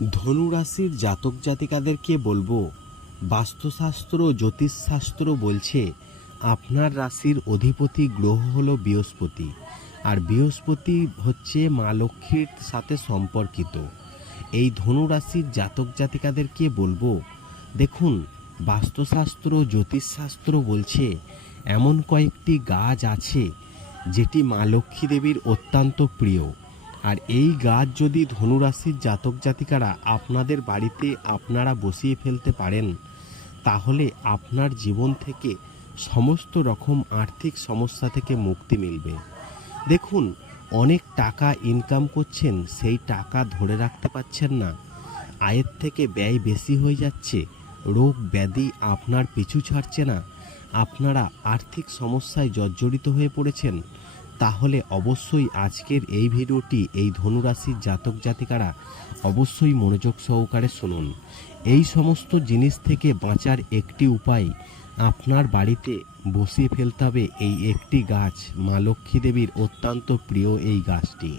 ধনুরাশির জাতক জাতিকাদেরকে বলব, বাস্তুশাস্ত্র জ্যোতিষশাস্ত্র বলছে, আপনার রাশির অধিপতি গ্রহ হলো বৃহস্পতি, আর বৃহস্পতি হচ্ছে মা লক্ষ্মীর সাথে সম্পর্কিত। এই ধনুরাশির জাতক জাতিকাদেরকে বলব, দেখুন, বাস্তুশাস্ত্র জ্যোতিষশাস্ত্র বলছে, এমন কয়েকটি গাছ আছে, যেটি মা লক্ষ্মী দেবীর অত্যন্ত প্রিয়। আর এই গাছ যদি ধনুরাশির জাতক জাতিকারা আপনাদের বাড়িতে আপনারা বসিয়ে ফেলতে পারেন, তাহলে আপনার জীবন থেকে সমস্ত রকম আর্থিক সমস্যা থেকে মুক্তি মিলবে। দেখুন, অনেক টাকা ইনকাম করছেন, সেই টাকা ধরে রাখতে পারছেন না। আয়ের থেকে ব্যয় বেশি হয়ে যাচ্ছে, রোগ ব্যাধি আপনার পিছু ছাড়ছে না। আপনারা আর্থিক সমস্যায় জর্জরিত হয়ে পড়েছেন। তাহলে অবশ্যই আজকের এই ভিডিওটি এই ধনুরাশির জাতক জাতিকারা অবশ্যই মনোযোগ সহকারে শুনুন। এই সমস্ত জিনিস থেকে বাঁচার একটি উপায় আপনার বাড়িতে বসিয়ে ফেলতে হবে এই একটি গাছ। মা লক্ষ্মী দেবীর অত্যন্ত প্রিয় এই গাছটি।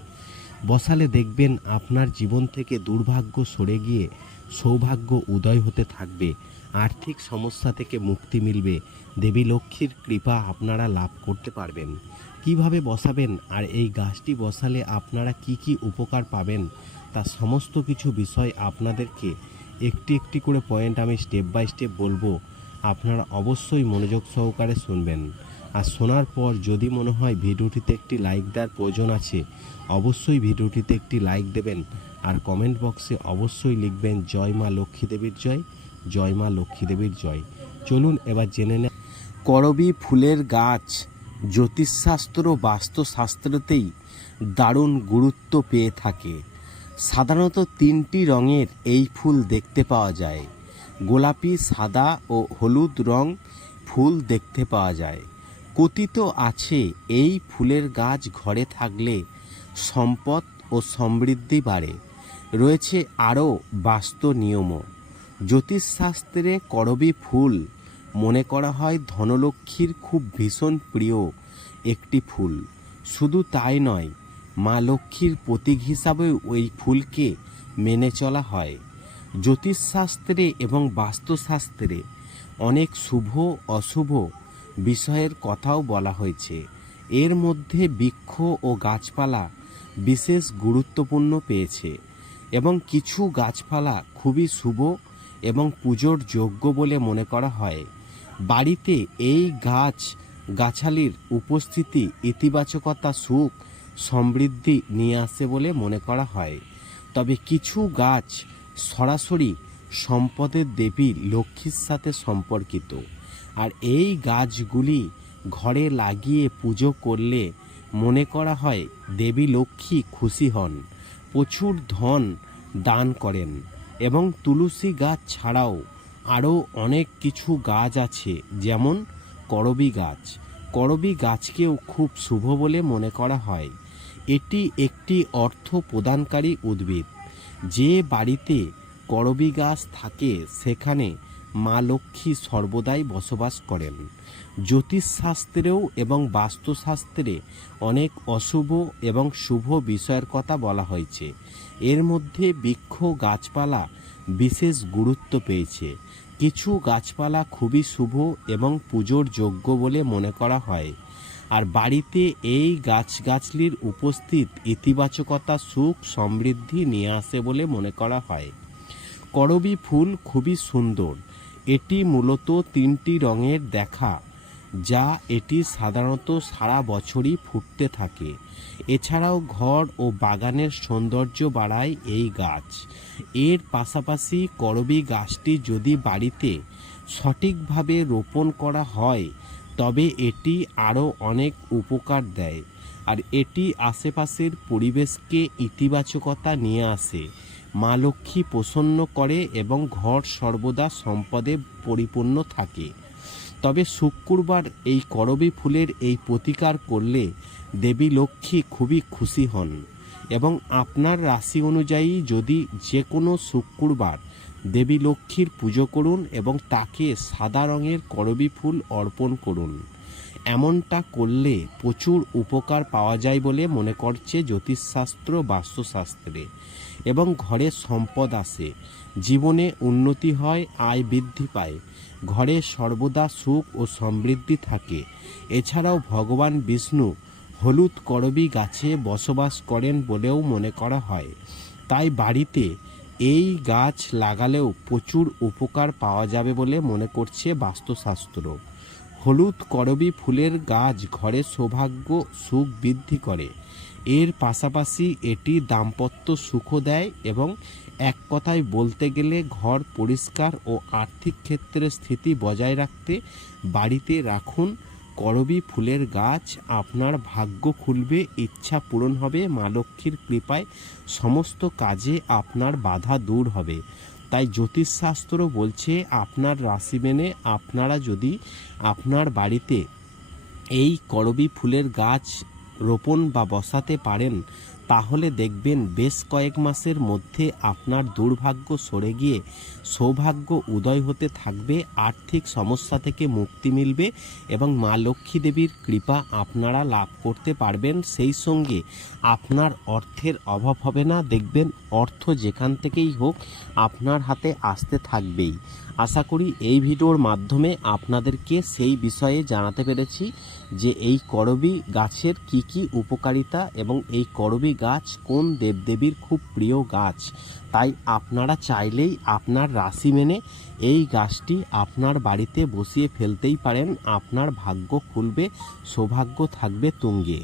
বসালে দেখবেন আপনার জীবন থেকে দুর্ভাগ্য সরে গিয়ে সৌভাগ্য উদয় হতে থাকবে। আর্থিক সমস্যা থেকে মুক্তি মিলবে। দেবী লক্ষ্মীর কৃপা আপনারা লাভ করতে পারবেন। কীভাবে বসাবেন আর এই গাছটি বসালে আপনারা কি কি উপকার পাবেন, তা সমস্ত কিছু বিষয় আপনাদেরকে একটি একটি করে পয়েন্ট আমি স্টেপ বাই স্টেপ বলব। আপনারা অবশ্যই মনোযোগ সহকারে শুনবেন। আর শোনার পর যদি মনে হয় ভিডিওটিতে একটি লাইক দেওয়ার প্রয়োজন আছে, অবশ্যই ভিডিওটিতে একটি লাইক দেবেন। আর কমেন্ট বক্সে অবশ্যই লিখবেন, জয় মা লক্ষ্মী দেবীর জয় জয় মা লক্ষ্মী দেবীর জয়। চলুন এবার জেনে নেয় করবি ফুলের গাছ জ্যোতিষশাস্ত্র বাস্তুশাস্ত্রতেই দারুণ গুরুত্ব পেয়ে থাকে। সাধারণত তিনটি রঙের এই ফুল দেখতে পাওয়া যায়। গোলাপি, সাদা ও হলুদ রং ফুল দেখতে পাওয়া যায়। কথিত আছে, এই ফুলের গাছ ঘরে থাকলে সম্পদ ও সমৃদ্ধি বাড়ে। রয়েছে আরও বাস্তু নিয়মও। জ্যোতিষশাস্ত্রে করবি ফুল মনে করা হয় ধনলক্ষ্মীর খুব ভীষণ প্রিয় একটি ফুল। শুধু তাই নয়, মা লক্ষ্মীর প্রতীক হিসাবে ওই ফুলকে মেনে চলা হয়। জ্যোতিষশাস্ত্রে এবং বাস্তুশাস্ত্রে অনেক শুভ, অশুভ বিষয়ের কথাও বলা হয়েছে। এর মধ্যে বৃক্ষ ও গাছপালা বিশেষ গুরুত্বপূর্ণ পেয়েছে এবং কিছু গাছপালা খুবই শুভ এবং পুজোর যোগ্য বলে মনে করা হয়। বাড়িতে এই গাছ গাছালির উপস্থিতি ইতিবাচকতা, সুখ, সমৃদ্ধি নিয়ে আসে বলে মনে করা হয়। তবে কিছু গাছ সরাসরি সম্পদের দেবী লক্ষ্মীর সাথে সম্পর্কিত। আর এই গাছগুলি ঘরে লাগিয়ে পুজো করলে মনে করা হয় দেবী লক্ষ্মী খুশি হন, প্রচুর ধন দান করেন এবং তুলসী গাছ ছাড়াও আরও অনেক কিছু গাছ আছে, যেমন করবি গাছ। করবি গাছকেও খুব শুভ বলে মনে করা হয়। এটি একটি অর্থ প্রদানকারী উদ্ভিদ। যে বাড়িতে করবি গাছ থাকে, সেখানে মা লক্ষ্মী সর্বদাই বসবাস করেন। জ্যোতিষশাস্ত্রেও এবং বাস্তুশাস্ত্রে অনেক অশুভ এবং শুভ বিষয়ের কথা বলা হয়েছে। এর মধ্যে বৃক্ষ গাছপালা বিশেষ গুরুত্ব পেয়েছে। কিছু গাছপালা খুবই শুভ এবং পুজোর যোগ্য বলে মনে করা হয়। আর বাড়িতে এই গাছগাছলির উপস্থিত ইতিবাচকতা, সুখ সমৃদ্ধি নিয়ে আসে বলে মনে করা হয়। করবি ফুল খুবই সুন্দর। এটি মূলত তিনটি রঙের দেখা, যা এটি সাধারণত সারা বছরই ফুটতে থাকে। এছাড়াও ঘর ও বাগানের সৌন্দর্য বাড়ায় এই গাছ। এর পাশাপাশি করবি গাছটি যদি বাড়িতে সঠিকভাবে রোপণ করা হয়, তবে এটি আরও অনেক উপকার দেয়। আর এটি আশেপাশের পরিবেশকে ইতিবাচকতা নিয়ে আসে। মা লক্ষ্মী প্রসন্ন করে এবং ঘর সর্বদা সম্পদে পরিপূর্ণ থাকে। তবে শুক্রবার এই করবি ফুলের এই প্রতিকার করলে দেবী লক্ষ্মী খুবই খুশি হন এবং আপনার রাশি অনুযায়ী যদি যে কোনো শুক্রবার দেবী লক্ষ্মীর পুজো করুন এবং তাকে সাদা রঙের করবি ফুল অর্পণ করুন। এমনটা করলে প্রচুর উপকার পাওয়া যায় বলে মনে করছে জ্যোতিষশাস্ত্র বাস্তুশাস্ত্রে এবং ঘরে সম্পদ আসে জীবনে উন্নতি হয়, আয় বৃদ্ধি পায়। ঘরে সর্বদা সুখ ও সমৃদ্ধি থাকে। এছাড়াও ভগবান বিষ্ণু হলুদ করবি গাছে বসবাস করেন বলেও মনে করা হয়। তাই বাড়িতে এই গাছ লাগালেও প্রচুর উপকার পাওয়া যাবে বলে মনে করছে বাস্তুশাস্ত্র। হলুদ করবী ফুলের গাছ ঘরে সৌভাগ্য, সুখ বৃদ্ধি করে। এর পাশাপাশি এটি দাম্পত্য সুখও দেয় এবং এক কথায় বলতে গেলে ঘর পরিষ্কার ও আর্থিক ক্ষেত্রে স্থিতি বজায় রাখতে বাড়িতে রাখুন। করবী ফুলের গাছ আপনার ভাগ্য খুলবে, ইচ্ছা পূরণ হবে, মা লক্ষ্মীর কৃপায় সমস্ত কাজে আপনার বাধা দূর হবে। তাই জ্যোতিষশাস্ত্র বলছে আপনার রাশি মেনে আপনারা যদি আপনার বাড়িতে এই করবি ফুলের গাছ রোপণ বা বসাতে পারেন তাহলে দেখবেন বেশ কয়েক মাসের মধ্যে আপনার দুর্ভাগ্য সরে গিয়ে সৌভাগ্য উদয় হতে থাকবে, আর্থিক সমস্যা থেকে মুক্তি মিলবে এবং মা লক্ষ্মী দেবীর কৃপা আপনারা লাভ করতে পারবেন। সেই সঙ্গে আপনার অর্থের অভাব হবে না। দেখবেন অর্থ যেখান থেকেই হোক আপনার হাতে আসতে থাকবেই। আশা করি এই ভিডিওর মাধ্যমে আপনাদেরকে সেই বিষয়ে জানাতে পেরেছি যে এই করবী গাছের কি কি উপকারিতা এবং এই করবী গাছ কোন দেবদেবীর খুব প্রিয় গাছ? তাই আপনারা চাইলেই আপনার রাশি মেনে এই গাছটি আপনার বাড়িতে বসিয়ে ফেলতেই পারেন। আপনার ভাগ্য খুলবে, সৌভাগ্য থাকবে তুঙ্গে।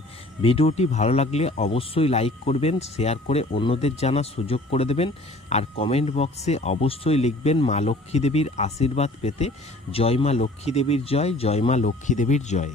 ভিডিওটি ভালো লাগলে অবশ্যই লাইক করবেন, শেয়ার করে অন্যদের জানার সুযোগ করে দেবেন, আর কমেন্ট বক্সে অবশ্যই লিখবেন মা লক্ষ্মী দেবীর আশীর্বাদ পেতে। জয় মা লক্ষ্মী দেবীর জয় জয় মা লক্ষ্মী দেবীর জয়।